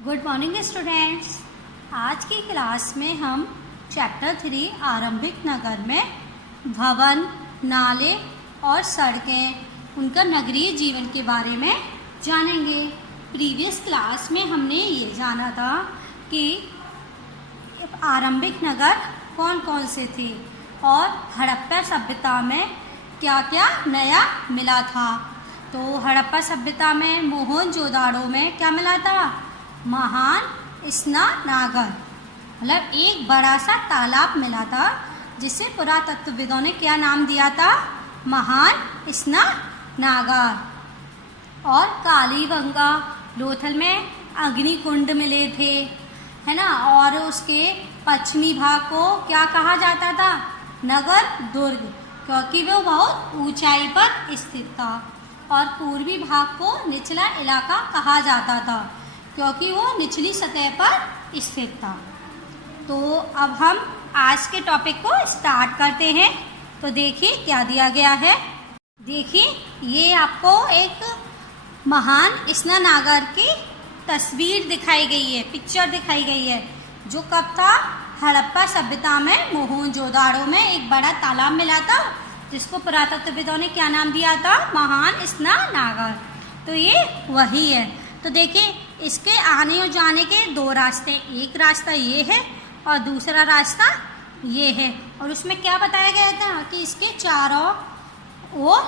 Good morning students. आज की class में हम चैप्टर 3 आरंभिक नगर में भवन, नाले और सड़कें उनका नगरीय जीवन के बारे में जानेंगे। प्रीवियस क्लास में हमने ये जाना था कि आरंभिक नगर कौन कौन से थे और हड़प्पा सभ्यता में क्या क्या नया मिला था। तो हड़प्पा सभ्यता में मोहनजोदाड़ो में क्या मिला था? महान स्नानागार, मतलब एक बड़ा सा तालाब मिला था जिसे पुरातत्वविदों ने क्या नाम दिया था? महान स्नानागार। और कालीबंगा लोथल में अग्निकुंड मिले थे, है ना। और उसके पश्चिमी भाग को क्या कहा जाता था? नगर दुर्ग, क्योंकि वो बहुत ऊंचाई पर स्थित था। और पूर्वी भाग को निचला इलाका कहा जाता था, क्योंकि वो निचली सतह पर स्थित था। तो अब हम आज के टॉपिक को स्टार्ट करते हैं। तो देखिए क्या दिया गया है। देखिए ये आपको एक महान स्नानागार की तस्वीर दिखाई गई है, पिक्चर दिखाई गई है, जो कब था? हड़प्पा सभ्यता में मोहनजोदाड़ो में एक बड़ा तालाब मिला था जिसको पुरातत्वविदों ने क्या नाम दिया था? महान स्नानागार। तो ये वही है। तो देखिए इसके आने और जाने के दो रास्ते, एक रास्ता ये है और दूसरा रास्ता ये है। और उसमें क्या बताया गया था कि इसके चारों ओर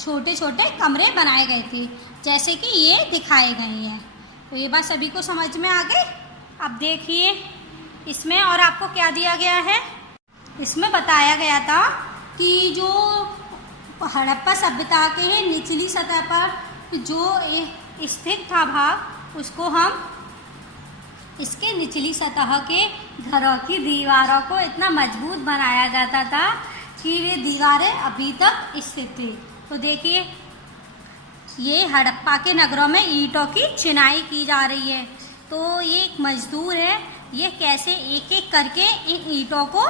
छोटे छोटे कमरे बनाए गए थे, जैसे कि ये दिखाए गए हैं। तो ये बात सभी को समझ में आ गई। अब देखिए इसमें और आपको क्या दिया गया है। इसमें बताया गया था कि जो हड़प्पा सभ्यता के निचली सतह पर जो स्थित था भाग, उसको हम इसके निचली सतह के घरों की दीवारों को इतना मजबूत बनाया जाता था कि वे दीवारें अभी तक स्थित थी। तो देखिए ये हड़प्पा के नगरों में ईंटों की चिनाई की जा रही है। तो ये एक मजदूर है, ये कैसे एक एक करके इन ईंटों को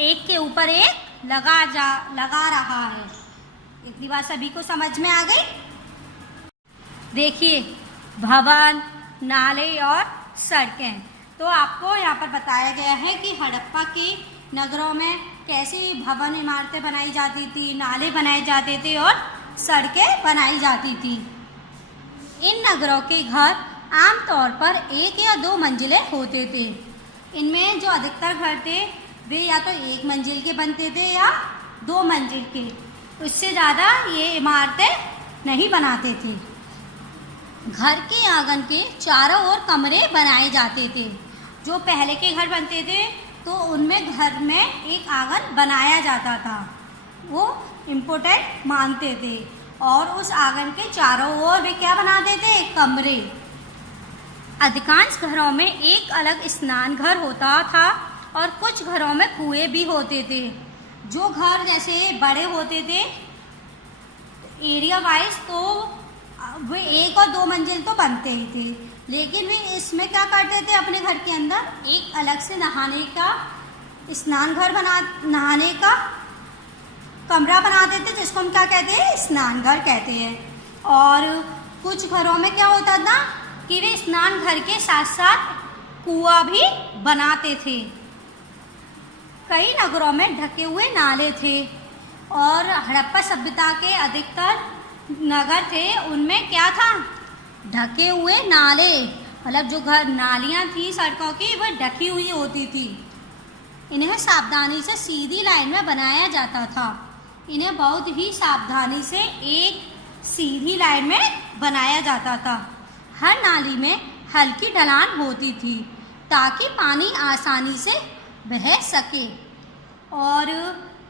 एक के ऊपर एक लगा रहा है। इतनी बात सभी को समझ में आ गई। देखिए भवन, नाले और सड़कें। तो आपको यहाँ पर बताया गया है कि हड़प्पा के नगरों में कैसी भवन इमारतें बनाई जाती थी, नाले बनाए जाते थे और सड़कें बनाई जाती थी। इन नगरों के घर आमतौर पर 1 या 2 मंजिलें होते थे। इनमें जो अधिकतर घर थे वे या तो 1 मंजिल के बनते थे या 2 मंजिल के, उससे ज़्यादा ये इमारतें नहीं बनाते थे। घर के आंगन के चारों ओर कमरे बनाए जाते थे। जो पहले के घर बनते थे तो उनमें घर में एक आंगन बनाया जाता था, वो इम्पोर्टेंट मानते थे। और उस आंगन के चारों ओर वे क्या बनाते थे? कमरे। अधिकांश घरों में एक अलग स्नान घर होता था और कुछ घरों में कुएं भी होते थे। जो घर जैसे बड़े होते थे एरिया वाइज, तो वे 1 और 2 मंजिल तो बनते ही थे, लेकिन वे इसमें क्या करते थे? अपने घर के अंदर एक अलग से नहाने का नहाने का कमरा बनाते थे, जिसको हम क्या कहते हैं? स्नान घर कहते हैं। और कुछ घरों में क्या होता था कि वे स्नान घर के साथ साथ कुआं भी बनाते थे। कई नगरों में ढके हुए नाले थे और हड़प्पा सभ्यता के अधिकतर नगर थे उनमें क्या था? ढके हुए नाले, मतलब जो घर नालियाँ थी सड़कों की वह ढकी हुई होती थी। इन्हें सावधानी से सीधी लाइन में बनाया जाता था। इन्हें बहुत ही सावधानी से एक सीधी लाइन में बनाया जाता था। हर नाली में हल्की ढलान होती थी ताकि पानी आसानी से बह सके। और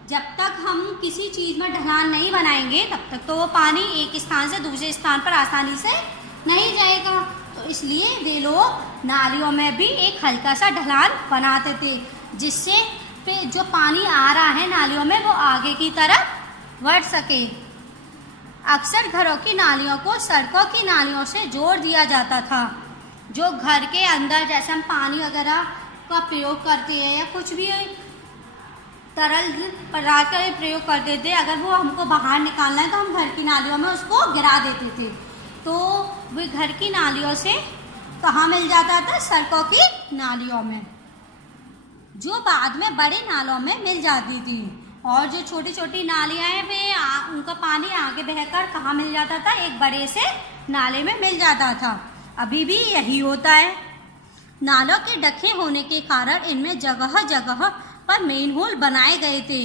जब तक हम किसी चीज़ में ढलान नहीं बनाएंगे तब तक तो वो पानी एक स्थान से दूसरे स्थान पर आसानी से नहीं जाएगा। तो इसलिए वे लोग नालियों में भी एक हल्का सा ढलान बनाते थे, जिससे जो पानी आ रहा है नालियों में वो आगे की तरफ बढ़ सके। अक्सर घरों की नालियों को सड़कों की नालियों से जोड़ दिया जाता था। जो घर के अंदर जैसे हम पानी वगैरह का प्रयोग करते हैं या कुछ भी तरल पदार्थ का प्रयोग करते थे, अगर वो हमको बाहर निकालना है तो हम घर की नालियों में उसको गिरा देते थे। तो वे घर की नालियों से कहाँ मिल जाता था? सड़कों की नालियों में, जो बाद में बड़े नालों में मिल जाती थी। और जो छोटी छोटी नालियाँ हैं वे उनका पानी आगे बहकर कहाँ मिल जाता था? एक बड़े से नाले में मिल जाता था। अभी भी यही होता है। नालों के ढके होने के कारण इनमें जगह जगह पर मेन होल बनाए गए थे।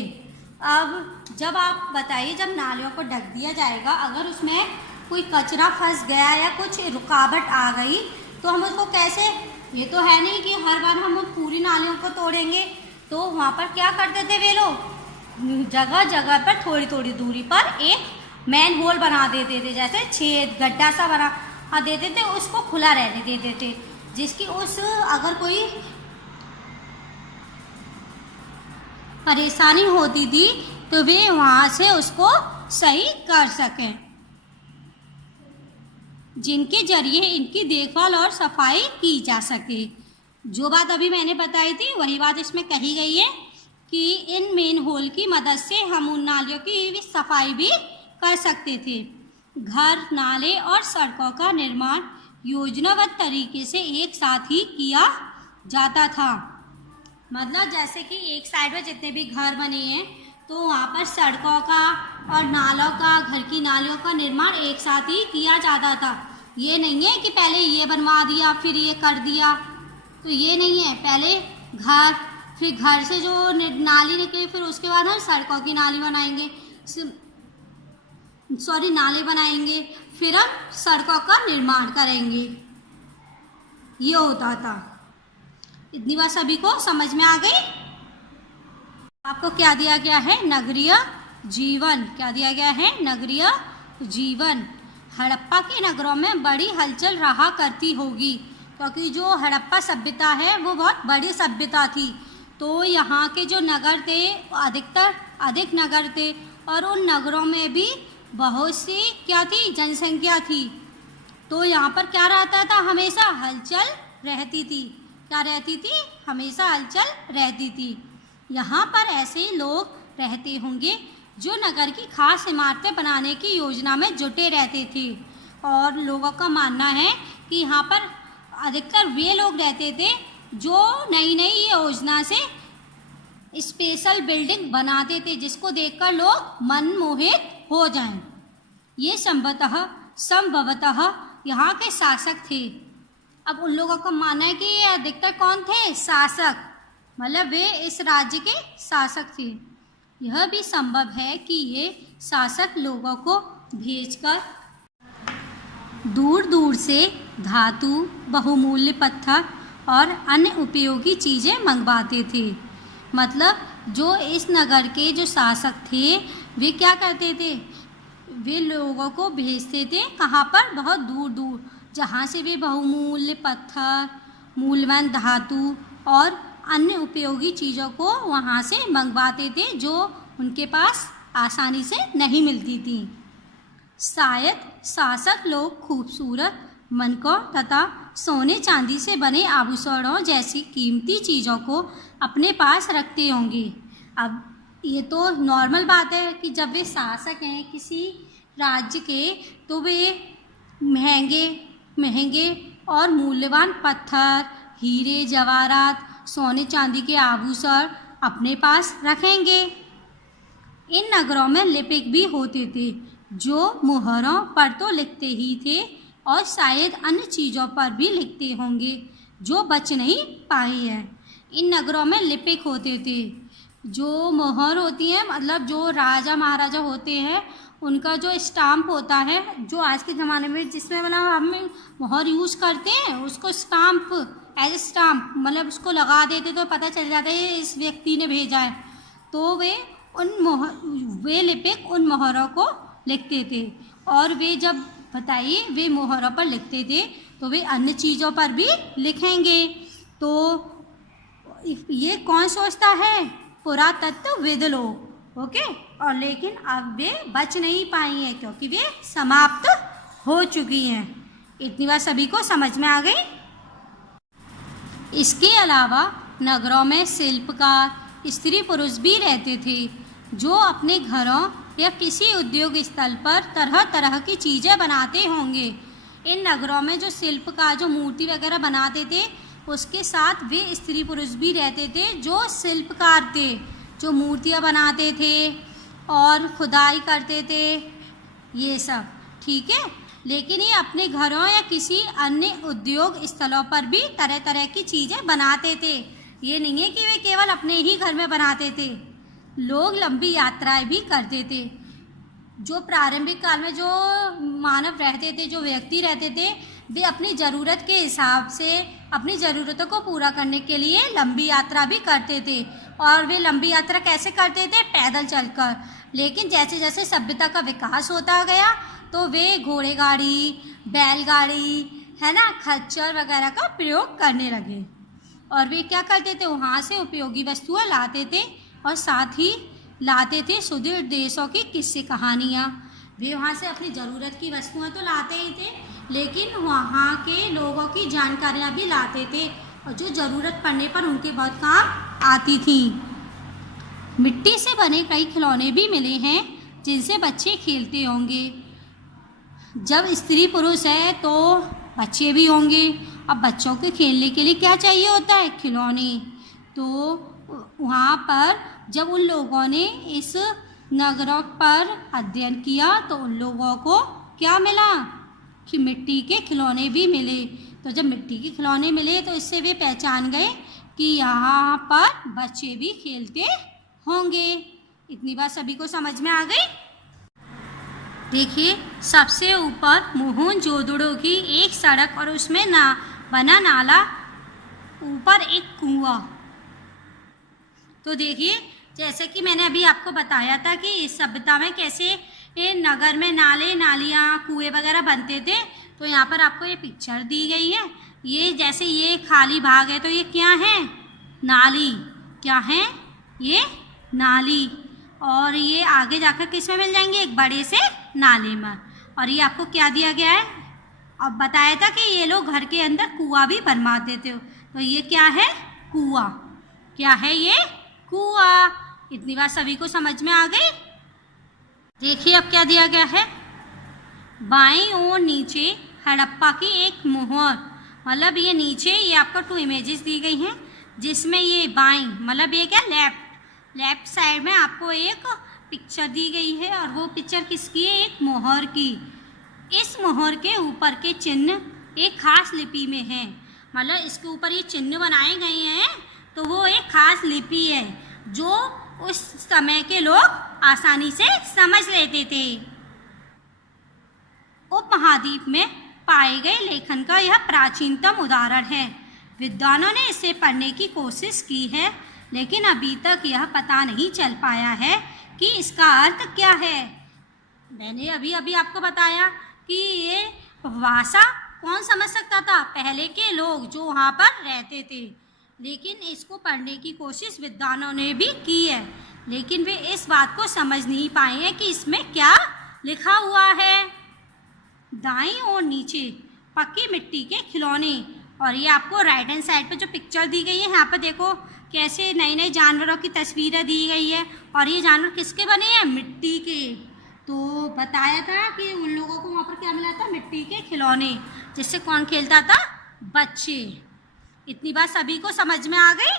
अब जब आप बताइए, जब नालियों को ढक दिया जाएगा, अगर उसमें कोई कचरा फंस गया या कुछ रुकावट आ गई तो हम उसको कैसे, ये तो है नहीं कि हर बार हम पूरी नालियों को तोड़ेंगे। तो वहाँ पर क्या करते थे वे लोग? जगह जगह पर थोड़ी थोड़ी दूरी पर एक मैन होल बना देते थे, जैसे छेद गड्ढा सा बना देते थे, उसको खुला रहने देते थे, जिसकी अगर कोई परेशानी होती थी तो वे वहाँ से उसको सही कर सकें, जिनके जरिए इनकी देखभाल और सफाई की जा सके। जो बात अभी मैंने बताई थी वही बात इसमें कही गई है कि इन मेन होल की मदद से हम उन नालियों की भी सफाई भी कर सकते थे। घर, नाले और सड़कों का निर्माण योजनाबद्ध तरीके से एक साथ ही किया जाता था। मतलब जैसे कि एक साइड में जितने भी घर बने हैं तो वहाँ पर सड़कों का और नालों का, घर की नालियों का निर्माण एक साथ ही किया जाता था। ये नहीं है कि पहले ये बनवा दिया फिर ये कर दिया, तो ये नहीं है। पहले घर, फिर घर से जो नाली निकली फिर उसके बाद हम सड़कों की नाली बनाएंगे, नाले बनाएंगे, फिर हम सड़कों का निर्माण करेंगे। ये होता था। इतनी बात सभी को समझ में आ गई? आपको क्या दिया गया है? नगरीय जीवन। क्या दिया गया है? नगरीय जीवन। हड़प्पा के नगरों में बड़ी हलचल रहा करती होगी, क्योंकि जो हड़प्पा सभ्यता है वो बहुत बड़ी सभ्यता थी। तो यहाँ के जो नगर थे अधिक नगर थे, और उन नगरों में भी बहुत सी क्या थी? जनसंख्या थी। तो यहाँ पर क्या रहता था? हमेशा हलचल रहती थी। क्या रहती थी? हमेशा हलचल रहती थी। यहाँ पर ऐसे लोग रहते होंगे जो नगर की खास इमारतें बनाने की योजना में जुटे रहते थे, और लोगों का मानना है कि यहाँ पर अधिकतर वे लोग रहते थे जो नई नई योजना से स्पेशल बिल्डिंग बनाते थे, जिसको देखकर लोग मनमोहित हो जाएं। ये संभवतः यहाँ के शासक थे। अब उन लोगों का मानना है कि ये अधिकतर कौन थे? शासक, मतलब वे इस राज्य के शासक थे। यह भी संभव है कि ये शासक लोगों को भेजकर दूर दूर से धातु, बहुमूल्य पत्थर और अन्य उपयोगी चीज़ें मंगवाते थे। मतलब जो इस नगर के जो शासक थे वे क्या करते थे? वे लोगों को भेजते थे कहाँ पर? बहुत दूर दूर, जहाँ से वे बहुमूल्य पत्थर, मूल्यवान धातु और अन्य उपयोगी चीज़ों को वहाँ से मंगवाते थे, जो उनके पास आसानी से नहीं मिलती थी। शायद शासक लोग खूबसूरत मनकों तथा सोने चांदी से बने आभूषणों जैसी कीमती चीज़ों को अपने पास रखते होंगे। अब ये तो नॉर्मल बात है कि जब वे शासक हैं किसी राज्य के, तो वे महंगे और मूल्यवान पत्थर, हीरे जवाहरात, सोने चांदी के आभूषण अपने पास रखेंगे। इन नगरों में लिपिक भी होते थे, जो मुहरों पर तो लिखते ही थे और शायद अन्य चीज़ों पर भी लिखते होंगे जो बच नहीं पाई है। इन नगरों में लिपिक होते थे। जो मोहर होती है, मतलब जो राजा महाराजा होते हैं उनका जो स्टाम्प होता है, जो आज के ज़माने में जिसमें मतलब हम मोहर यूज़ करते हैं, उसको स्टाम्प, एज ए स्टाम्प, मतलब उसको लगा देते तो पता चल जाता है इस व्यक्ति ने भेजा है। तो वे लिपिक उन मोहरों को लिखते थे, और वे जब बताइए वे मोहरों पर लिखते थे तो वे अन्य चीज़ों पर भी लिखेंगे। तो ये कौन सोचता है? पुरातत्वविद लोग। ओके, और लेकिन अब वे बच नहीं पाई हैं क्योंकि वे समाप्त हो चुकी हैं। इतनी बात सभी को समझ में आ गई? इसके अलावा नगरों में शिल्पकार, स्त्री पुरुष भी रहते थे, जो अपने घरों या किसी उद्योग स्थल पर तरह तरह की चीज़ें बनाते होंगे। इन नगरों में जो शिल्पकार जो मूर्ति वगैरह बनाते थे उसके साथ वे स्त्री पुरुष भी रहते थे जो शिल्पकार थे, जो मूर्तियाँ बनाते थे और खुदाई करते थे, ये सब। ठीक है, लेकिन ये अपने घरों या किसी अन्य उद्योग स्थलों पर भी तरह तरह की चीज़ें बनाते थे। ये नहीं है कि वे केवल अपने ही घर में बनाते थे, लोग लंबी यात्राएं भी करते थे। जो प्रारंभिक काल में जो मानव रहते थे, जो व्यक्ति रहते थे, वे अपनी ज़रूरत के हिसाब से अपनी ज़रूरतों को पूरा करने के लिए लंबी यात्रा भी करते थे। और वे लंबी यात्रा कैसे करते थे? पैदल चलकर। लेकिन जैसे जैसे सभ्यता का विकास होता गया तो वे घोड़े गाड़ी, बैलगाड़ी, है ना, खच्चर वगैरह का प्रयोग करने लगे। और वे क्या करते थे? वहाँ से उपयोगी वस्तुएं लाते थे और साथ ही लाते थे सुदूर देशों की किस्से कहानियाँ। वे वहाँ से अपनी ज़रूरत की वस्तुएं तो लाते ही थे, लेकिन वहाँ के लोगों की जानकारियाँ भी लाते थे और जो ज़रूरत पड़ने पर उनके बहुत काम आती थी। मिट्टी से बने कई खिलौने भी मिले हैं जिनसे बच्चे खेलते होंगे। जब स्त्री पुरुष है तो बच्चे भी होंगे। अब बच्चों के खेलने के लिए क्या चाहिए होता है? खिलौने। तो वहाँ पर जब उन लोगों ने इस नगरों पर अध्ययन किया तो उन लोगों को क्या मिला? कि मिट्टी के खिलौने भी मिले। तो जब मिट्टी के खिलौने मिले तो इससे वे पहचान गए कि यहाँ पर बच्चे भी खेलते होंगे। इतनी बात सभी को समझ में आ गई? देखिए, सबसे ऊपर मोहनजोदड़ो की एक सड़क और उसमें बना नाला, ऊपर एक कुआं। तो देखिए, जैसे कि मैंने अभी आपको बताया था कि इस सभ्यता में कैसे नगर में नाले, नालियाँ, कुएं वगैरह बनते थे। तो यहाँ पर आपको ये पिक्चर दी गई है। ये जैसे ये खाली भाग है तो ये क्या है? नाली। क्या है? ये नाली। और ये आगे जाकर किस में मिल जाएंगे? एक बड़े से नाले में। और ये आपको क्या दिया गया है? अब बताया था कि ये लोग घर के अंदर कुआं भी बनवाते थे। तो ये क्या है? कुआं। क्या है ये? कुआं। इतनी बात सभी को समझ में आ गई? देखिए अब क्या दिया गया है। बाईं ओर नीचे हड़प्पा की एक मोहर, मतलब ये नीचे ये आपको 2 इमेजेस दी गई हैं जिसमें ये बाईं मतलब ये क्या लेफ्ट साइड में आपको एक पिक्चर दी गई है। और वो पिक्चर किसकी है? एक मोहर की। इस मोहर के ऊपर के चिन्ह एक खास लिपि में है, मतलब इसके ऊपर ये चिन्ह बनाए गए हैं तो वो एक खास लिपि है जो उस समय के लोग आसानी से समझ लेते थे। उपमहाद्वीप में पाए गए लेखन का यह प्राचीनतम उदाहरण है। विद्वानों ने इसे पढ़ने की कोशिश की है लेकिन अभी तक यह पता नहीं चल पाया है कि इसका अर्थ क्या है। मैंने अभी आपको बताया कि ये भाषा कौन समझ सकता था? पहले के लोग जो वहाँ पर रहते थे। लेकिन इसको पढ़ने की कोशिश विद्वानों ने भी की है, लेकिन वे इस बात को समझ नहीं पाए हैं कि इसमें क्या लिखा हुआ है। दाईं ओर नीचे पक्की मिट्टी के खिलौने। और ये आपको राइट हैंड साइड पे जो पिक्चर दी गई है, यहाँ पर देखो कैसे नए नए जानवरों की तस्वीरें दी गई है। और ये जानवर किसके बने हैं? मिट्टी के। तो बताया था कि उन लोगों को वहाँ पर क्या मिला था? मिट्टी के खिलौने, जिससे कौन खेलता था? बच्चे। इतनी बात सभी को समझ में आ गई?